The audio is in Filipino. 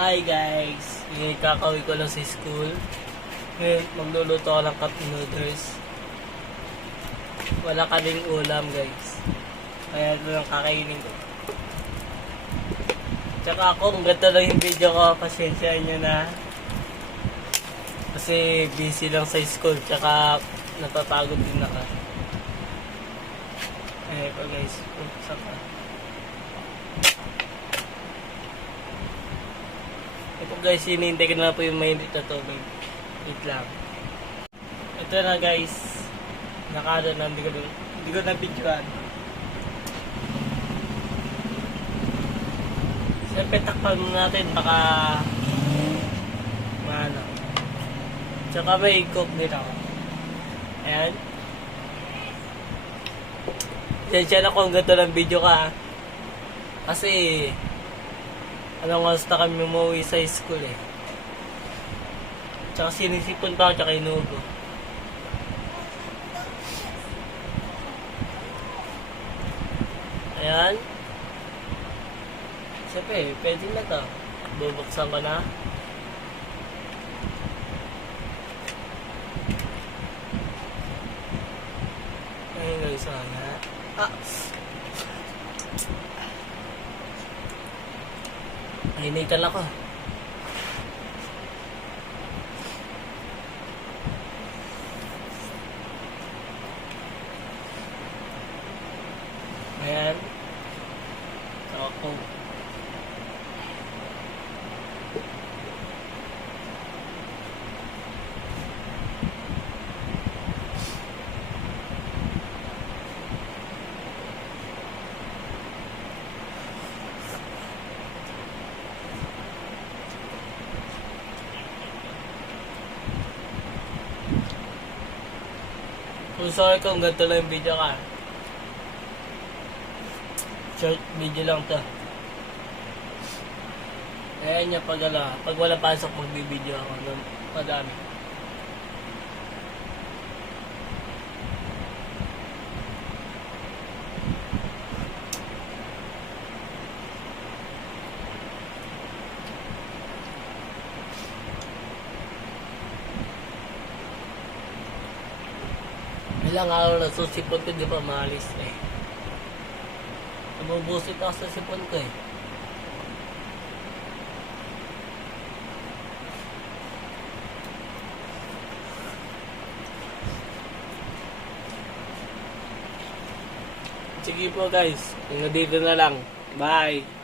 Hi guys! Ngayon kakauwi ko lang sa school. Ngayon magluluto ako ng cup noodles. Wala kaming ulam guys. Kaya ito lang kakainin ko. Tsaka kung ganito lang yung video ko, pasyensyahan nyo na. Kasi busy lang sa school. Tsaka napapagod din ako. Ayan po guys. Saka. Ito guys, hinihintay ko na po yung mainit na tubig. Wait lang. Ito na guys. Nakada na, hindi ko na videoan. Siyempre takpan natin, baka maano. Tsaka may cook din ako. Ayan. Sensya na kung ganito ng video ka. Kasi anong oras na kami umuwi sa school eh. Tsaka sinisipon pa ako, tsaka inugo. Ayan. Siyempre, pwede na to. Bubuksan ko na. Ayun guys, sana. Nainitan ako. Ayan. Ako. Kung sorry kung ganito lang yung video ka. Short video lang to. Ayan niya pag wala pasok magbibideo ako ng madami. Ilang araw na susipon ko, di pa maalis eh. Nabubusit ako sa sipon ko eh. Sige po guys, hanggang dito na lang. Bye!